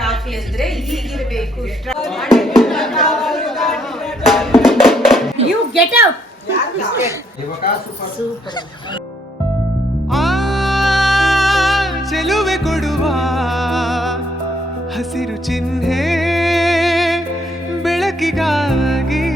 Coffee ಅಂದ್ರೆ ಹೀಗಿರಬೇಕು. You get out. ಚೆಲುವೆ ಕೊಡುವ ಹಸಿರು ಚಿಹ್ನೆ ಬೆಳಕಿಗಾಗಿ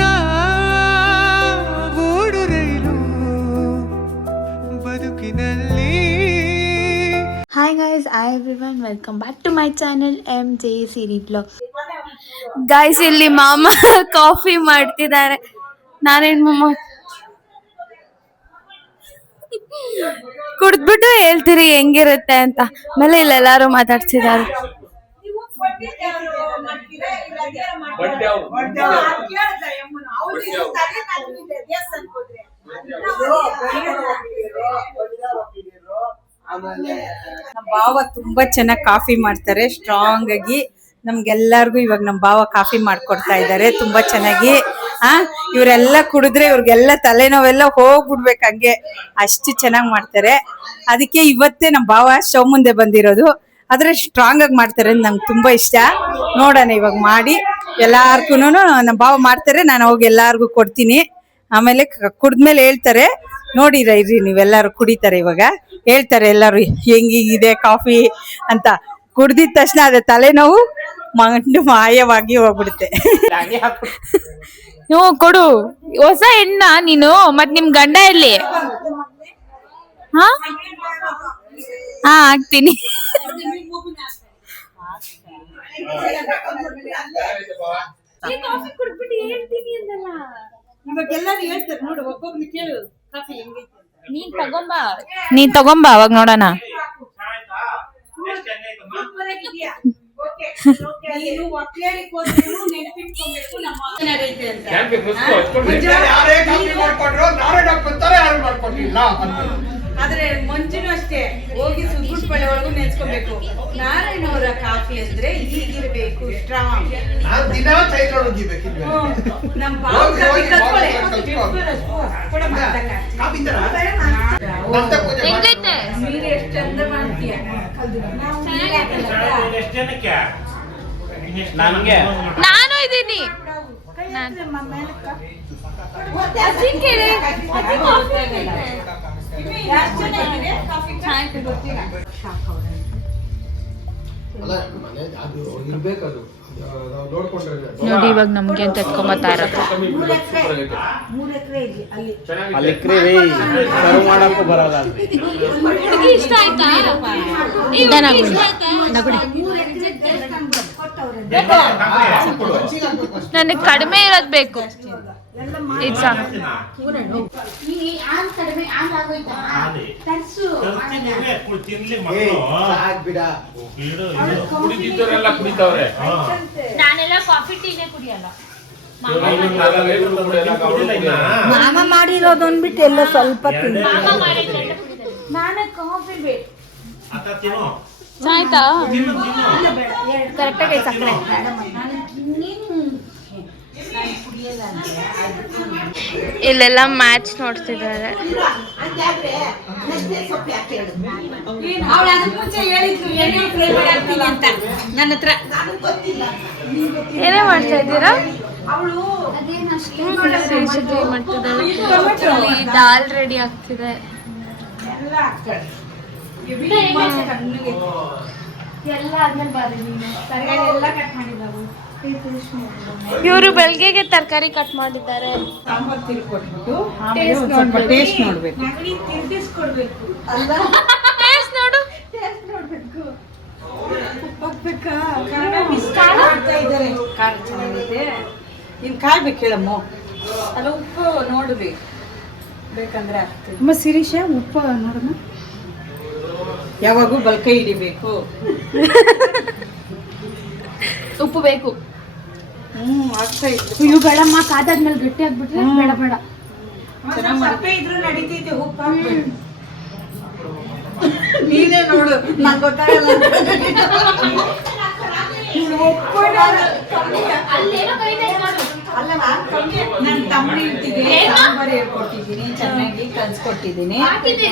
ನಾವೂಡು ರೈಲು ಬದುಕಿನಲ್ಲಿ. Hi guys, hi everyone, welcome back to my channel MJ Siri Vlog. Guys, ಇಲ್ಲಿ ಮಾಮ ಕಾಫಿ ಮಾಡ್ತಿದ್ದಾರೆ. ನಾನೇನ್ ಮಾಮ ಕುಡ್ದ್ಬಿಟ್ಟು ಹೇಳ್ತೀರಿ ಹೆಂಗಿರುತ್ತೆ ಅಂತ. ಆಮೇಲೆ ಇಲ್ಲೆಲ್ಲಾರು ಮಾತಾಡ್ತಿದ್ದಾರೆ. ನಮ್ಮ ಭಾವ ತುಂಬಾ ಚೆನ್ನಾಗಿ ಕಾಫಿ ಮಾಡ್ತಾರೆ, ಸ್ಟ್ರಾಂಗ್ ಆಗಿ. ನಮ್ಗೆಲ್ಲರಿಗೂ ಇವಾಗ ನಮ್ಮ ಭಾವ ಕಾಫಿ ಮಾಡ್ಕೊಡ್ತಾ ಇದ್ದಾರೆ ತುಂಬಾ ಚೆನ್ನಾಗಿ. ಇವರೆಲ್ಲ ಕುಡಿದ್ರೆ ಇವ್ರಿಗೆಲ್ಲ ತಲೆನೋವೆಲ್ಲ ಹೋಗ್ಬಿಡ್ಬೇಕು, ಹಂಗೆ ಅಷ್ಟು ಚೆನ್ನಾಗಿ ಮಾಡ್ತಾರೆ. ಅದಕ್ಕೆ ಇವತ್ತೇ ನಮ್ಮ ಭಾವ ಶೋ ಮುಂದೆ ಬಂದಿರೋದು. ಆದ್ರೆ ಸ್ಟ್ರಾಂಗ್ ಆಗಿ ಮಾಡ್ತಾರೆ, ನಂಗೆ ತುಂಬಾ ಇಷ್ಟ. ನೋಡೋಣ ಇವಾಗ ಮಾಡಿ ಎಲ್ಲಾರ್ಗು ನಮ್ಮ ಭಾವ ಮಾಡ್ತಾರೆ, ನಾನು ಹೋಗಿ ಎಲ್ಲಾರ್ಗು ಕೊಡ್ತೀನಿ. ಆಮೇಲೆ ಕುಡಿದ್ಮೇಲೆ ಹೇಳ್ತಾರೆ, ನೋಡಿರ ಇರ್ರಿ ನೀವೆಲ್ಲರೂ ಕುಡಿತಾರೆ. ಇವಾಗ ಹೇಳ್ತಾರೆ ಎಲ್ಲರೂ ಹೆಂಗಿದೆ ಕಾಫಿ ಅಂತ. ಕುಡ್ದಿದ ತಕ್ಷಣ ಅದೇ ತಲೆನೋವು ಮಂಡು ಮಾಯವಾಗಿ ಹೋಗ್ಬಿಡುತ್ತೆ. ನೀವು ಕೊಡು ಹೊಸ ಹೆಣ್ಣ ನೀನು. ಮತ್ ನಿಮ್ ಗಂಡ ಎಲ್ಲಿ? ಹಾ ಆಗ್ತೀನಿ. ಇವಾಗ ಎಲ್ಲರೂ ಹೇಳ್ತಾರೆ ನೋಡು, ಒಬ್ಬೊಬ್ರು ಕೇಳು ಕಾಫಿ ಹೆಂಗೈತೆ. ನೀನ್ ತಗೊಂಬಾ ಅವಾಗ ನೋಡೋಣ. ಆದ್ರೆ ಮಂಜುನು ಅಷ್ಟೇ, ಹೋಗಿ ಸುಗ್ಗುಟ್ಪಳ್ಳಿ ಒಳಗೂ ನೆನ್ಸ್ಕೊಬೇಕು. ನಾರಾಯಣವರ ಕಾಫಿ ಅಂದ್ರೆ ಹೀಗಿರ್ಬೇಕು, ಸ್ಟ್ರಾಂಗ್. ನಮ್ ಬಾವು ಕಾಫಿ ಕಲ್ತ್ಕೊಳ್ಳಿ. ನೀರು ಎಷ್ಟು ಚಂದ ಮಾಡ್ತೀಯ. ನಾನು ಇದ್ದೀನಿ. ನೋಡಿ ಇವಾಗ ನಮ್ಗೆ ಅಂತ ಎತ್ಕೊಂಬತ್ತಾರ. ಇಷ್ಟ ಆಯ್ತಾ? ನನಗೆ ಕಡಿಮೆ ಇರೋದ್ ಬೇಕು. ನಾನೆಲ್ಲ ಕಾಫಿ ಟೀನೇ ಕುಡಿಯಲ್ಲ. ಮಾಮ ಮಾಡಿರೋದೊಂದ್ ಬಿಟ್ಟು ಎಲ್ಲ ಸ್ವಲ್ಪ ನಾನು ಕಾಫಿ ಬೇಕು. ಆಯ್ತಾ? ಕರೆಕ್ಟಾಗಿ ಸಕ್ಕರೆ. ಇಲ್ಲೆಲ್ಲ ಮ್ಯಾಚ್ ನೋಡ್ತಿದ್ದಾರೆ. ನನ್ನ ಹತ್ರ ಏನೇ ಮಾಡ್ತಾ ಇದ್ದೀರಾ? ದಾಲ್ ರೆಡಿ ಆಗ್ತಿದೆ. ಎಲ್ಲ ಆದ್ಮೇಲೆ ಇವರು ಬೆಳಗ್ಗೆಗೆ ತರಕಾರಿ ಕಟ್ ಮಾಡಿದ್ದಾರೆ. ಸಾಂಬಾರ್ ತಿರ್ಕೊಟ್ಬಿಟ್ಟು ಟೇಸ್ಟ್ ನೋಡ್ಬೇಕು. ಟೇಸ್ಟ್ ನೋಡು. ಖಾರ ಚೆನ್ನಾಗಿದೆ. ಇನ್ ಕಾಯ್ಬೇಕು ಹೇಳಮ್ಮ. ಅಲ್ಲ ಉಪ್ಪು ನೋಡ್ರಿ ಬೇಕಂದ್ರೆ ಅಮ್ಮ. ಶಿರೀಷ ಉಪ್ಪು ನೋಡಮ್ಮ. ಯಾವಾಗೂ ಬಲ್ಕೈ ಹಿಡಿಬೇಕು. ಉಪ್ಪು ಬೇಕು. ಆಗ್ತಾ ಇತ್ತು. ಇವು ಬೇಡಮ್ಮ, ಕಾದಾದ್ಮೇಲೆ ಗಟ್ಟಿ ಆಗ್ಬಿಟ್ರೆ ಬೇಡ ಬೇಡ. ಚೆನ್ನಾಗಿ ಇದ್ರು ನಡೀತೈತೆ. ಉಪ್ಪು ಹಾಕ್ಬೇಕು. ನೀನೇ ನೋಡು, ನಂಗೆ ಗೊತ್ತಾಗಲ್ಲ. ನನ್ನ ತಮ್ಮ ಹೆಂಡ್ತಿಗೆ ಸಾಂಬಾರ್ ಹೇಳ್ಕೊಟ್ಟಿದ್ದೀನಿ, ಚೆನ್ನಾಗಿ ಕಲ್ಸ್ಕೊಟ್ಟಿದ್ದೀನಿ.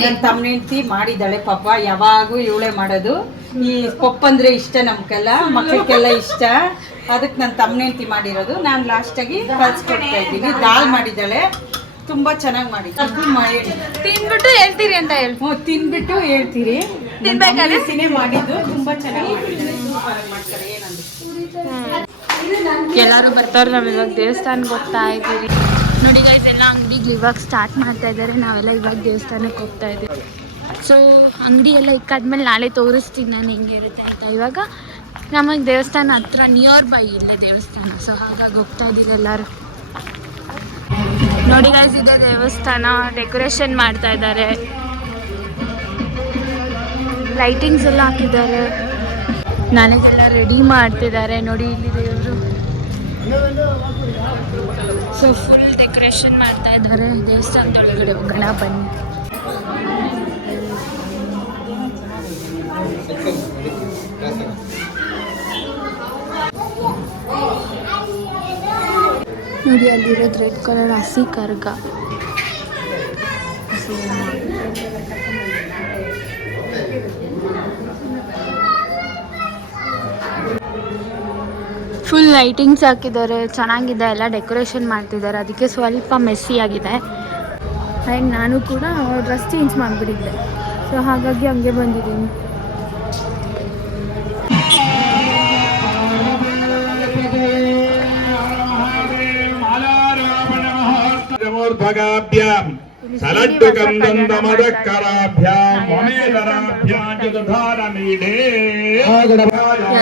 ನನ್ನ ತಮ್ಮ ಹೆಂಡ್ತಿ ಮಾಡಿದಾಳೆ ಪಾಪ, ಯಾವಾಗೂ ಇವಳೆ ಮಾಡೋದು. ಈ ಪಪ್ಪಂದ್ರೆ ಇಷ್ಟ ನಮ್ಗೆಲ್ಲ, ಮಕ್ಕಳಿಗೆಲ್ಲ ಇಷ್ಟ. ಅದಕ್ಕೆ ನನ್ನ ತಮ್ಮ ಹೆಂಡ್ತಿ ಮಾಡಿರೋದು. ನಾನು ಲಾಸ್ಟಾಗಿ ಕಲ್ಸ್ಕೊಡ್ತಾ ಇದ್ದೀನಿ. ದಾಲ್ ಮಾಡಿದಾಳೆ, ತುಂಬಾ ಚೆನ್ನಾಗಿ ಮಾಡಿದ್ವಿ. ತಿನ್ಬಿಟ್ಟು ಹೇಳ್ತೀರಿ ಅಂತ ಹೇಳಿ. ತಿನ್ಬಿಟ್ಟು ಹೇಳ್ತೀರಿ. ತಿನ್ಬೇಕಾದ್ರೆ ಸಿನೆ ಮಾಡಿದ್ದು ತುಂಬಾ ಚೆನ್ನಾಗಿ ಮಾಡಿದ್ದಾರೆ, ಸೂಪರ್ ಆಗಿ ಮಾಡ್ತಾರೆ. ಏನಂದ್ರೆ ಎಲ್ಲರೂ ಬರ್ತಾರೆ. ನಾವು ಇವಾಗ ದೇವಸ್ಥಾನಕ್ಕೆ ಹೋಗ್ತಾ ಇದ್ದೀವಿ. ನೋಡಿ ಗೈಸ್, ಎಲ್ಲ ಅಂಗಡಿಗೆ ಇವಾಗ ಸ್ಟಾರ್ಟ್ ಮಾಡ್ತಾ ಇದ್ದಾರೆ. ನಾವೆಲ್ಲ ಇವಾಗ ದೇವಸ್ಥಾನಕ್ಕೆ ಹೋಗ್ತಾ ಇದ್ದೀವಿ. ಸೊ ಅಂಗಡಿ ಎಲ್ಲ ಇಕ್ಕಾದ್ಮೇಲೆ ನಾಳೆ ತೋರಿಸ್ತೀನಿ ನಾನು ಹೆಂಗಿರುತ್ತೆ ಅಂತ. ಇವಾಗ ನಮಗೆ ದೇವಸ್ಥಾನ ಹತ್ರ ನಿಯರ್ ಬೈ ಇಲ್ಲೇ ದೇವಸ್ಥಾನ. ಸೊ ಹಾಗಾಗಿ ಹೋಗ್ತಾ ಇದ್ದೀವಿ ಎಲ್ಲರೂ. ನೋಡಿ ಗೈಸ್, ಇದೆ ದೇವಸ್ಥಾನ. ಡೆಕೋರೇಷನ್ ಮಾಡ್ತಾ ಇದ್ದಾರೆ, ಲೈಟಿಂಗ್ಸ್ ಎಲ್ಲ ಹಾಕಿದ್ದಾರೆ, ನಾಳೆಗೆಲ್ಲ ರೆಡಿ ಮಾಡ್ತಿದ್ದಾರೆ. ನೋಡಿ ಇಲ್ಲಿ ದೇವರು. ಸೊ ಫುಲ್ ಡೆಕೋರೇಷನ್ ಮಾಡ್ತಾ ಇದ್ದಾರೆ. ದೇವಸ್ಥಾನದೊಳಗಡೆ ಹೋಗೋಣ ಬನ್ನಿ. ನೋಡಿ ಅಲ್ಲಿರೋದು ರೆಡ್ ಕಲರ್ ಹಸಿ ಕರ್ಗ. ಫುಲ್ ಲೈಟಿಂಗ್ಸ್ ಹಾಕಿದ್ದಾರೆ, ಚೆನ್ನಾಗಿದೆ. ಎಲ್ಲ ಡೆಕೋರೇಷನ್ ಮಾಡ್ತಿದ್ದಾರೆ. ಅದಕ್ಕೆ ಸ್ವಲ್ಪ ಮೆಸ್ಸಿ ಆಗಿದೆ. ಆ್ಯಂಡ್ ನಾನು ಕೂಡ ಡ್ರೆಸ್ ಚೇಂಜ್ ಮಾಡಿಬಿಟ್ಟಿದ್ದೆ. ಸೊ ಹಾಗಾಗಿ ಹಂಗೆ ಬಂದಿದ್ದೀನಿ.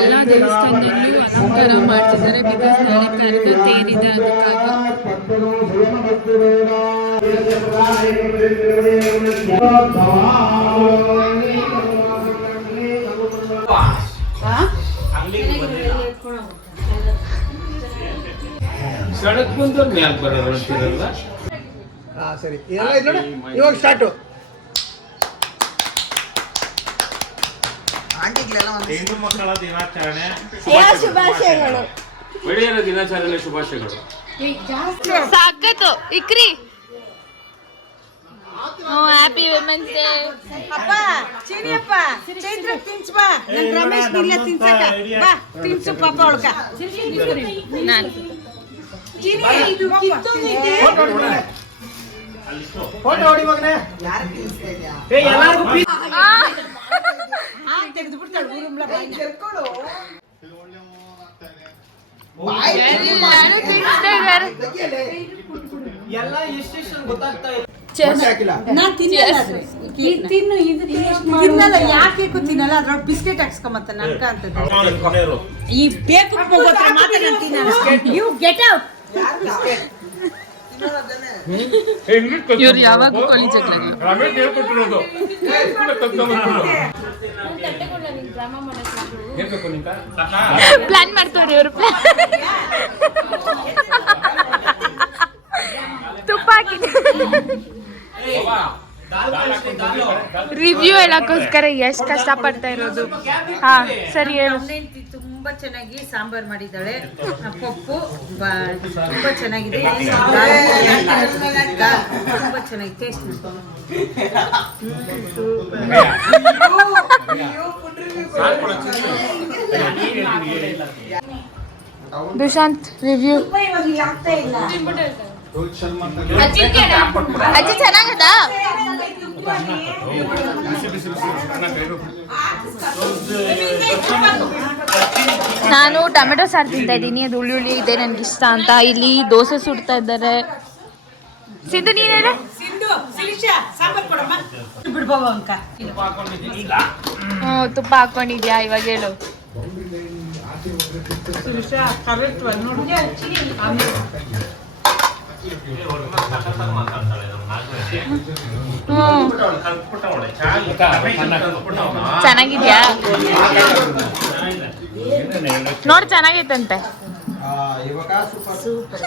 ಎಲ್ಲ ದೇವಸ್ಥಾನದಲ್ಲೂ ಅಲಂಕಾರ ಮಾಡ್ತಿದ್ದಾರೆ. ಬಿಕಾಸ್ ನಾಳೆ ಕರ್ಗ ತೇರಿದೆ, ಅದಕ್ಕಾಗಿ. ಸಡಕ್ ಬಂದು ಮ್ಯಾಲ್ ಬರೋಲ್ಲ. ಸರಿ, ಇವಾಗ ಸ್ಟಾರ್ಟು. ಹೆಣ್ಣು ಮಕ್ಕಳ ದಿನಾಚರಣೆ ಶುಭಾಶಯಗಳು. ಮಹಿಳೆಯರ ದಿನಾಚರಣೆ ಶುಭಾಶಯಗಳು. ಸಾಕತ್ತು ಇಕ್ರಿ. Happy women's day. ಅಪ್ಪ ಚಿನಿಯಪ್ಪ ಚೈತ್ರ ತಿನ್ಸ್ ಬಾ. ನನ್ನ ರಮೇಶ್ ನಿಲ್ಲ ತಿನ್ಸಕ ಬಾ, ತಿನ್ಸು ಪಾಪ ಒಳಕ. ನಾನು ಚಿನಿ ಇದು ಕಿತ್ತೋಗಿದೆ. ಫೋಟೋ ಹೊಡಿ ಮಗನೇ. ಯಾರು ತಿನ್ಸ್ತಾ ಇದ್ಯಾ? ಎಲ್ಲರಿಗೂ ತೆಗೆದು ಬಿಡ್ತಾಳೆ ಊರುಮ್ಲ ಬಾಯಿ ಕೆರ್ಕೊಳ್ಳು. ಎಲ್ಲರೂ ತಿನ್ಸ್ತಾ ಇದ್ದಾರೆ. ಎಲ್ಲ ಎಷ್ಟೆಷ್ಟು ಗೊತ್ತಾಗ್ತಾ ಇದೆ. ನಾನು ತಿನ್ನಲ್ಲ. ತಿನ್ನು, ಇದು ತಿನ್ನಲ್ಲ. ಯಾಕೆ ತಿನ್ನಲ್ಲ? ಅದ್ರೊಳಗೆ ಬಿಸ್ಕೆಟ್ ಹಾಕ್ಸ್ಕೊಂಬತ್ತ ನನ್ಕ ಅಂತದ್ದು. ಈ ಬೇಕು ಹೋಗೋತ್ರ ಮಾತ್ರ ನಾನು ತಿನ್ನಲ್ಲ. You get out. ಇವ್ರು ಯಾವಾಗ ಕೊಲಿಜಕ್ಲಾಗ ಪ್ಲಾನ್ ಮಾಡ್ತಾರೆ ಇವರು. ತುಪ್ಪ ಹಾಕಿ ರಿವ್ಯೂ ಹೇಳಕ್ಕೋಸ್ಕರ ಎಷ್ಟು ಕಷ್ಟಪಡ್ತಾ ಇರೋದು. ಹಾ ಸರಿ ಹೇಳು. ತುಂಬಾ ಚೆನ್ನಾಗಿ ಸಾಂಬಾರ್ ಮಾಡಿದ್ದಾಳೆ. ಪಪ್ಪು ತುಂಬಾ ಚೆನ್ನಾಗಿದೆ, ತುಂಬಾ ಚೆನ್ನಾಗಿ ಟೇಸ್ಟ್. ದುಶಾಂತ್ ರಿವ್ಯೂ. ಅಜ್ಜಿ ಚೆನ್ನಾಗದ? ನಾನು ಟೊಮೆಟೊ ಸಾರು ತಿಂತಾ ಇದ್ದೀನಿ. ಅದು ಹುಳಿ ಇದೆ, ನನಗೆ ಇಷ್ಟ ಅಂತ. ಇಲ್ಲಿ ದೋಸೆ ಸುಡ್ತಾ ಇದ್ದಾರೆ. ಸಿದ್ದು ನೀನೇನೆ ತುಪ್ಪ ಹಾಕೊಂಡಿದ್ಯಾ? ಇವಾಗ ಹೇಳು. ಚೆನ್ನಾಗಿದ್ಯಾ? ನೋಡಿ ಚೆನ್ನಾಗೈತಂತೆ. ಇವಾಗ ಸೂಪರ್.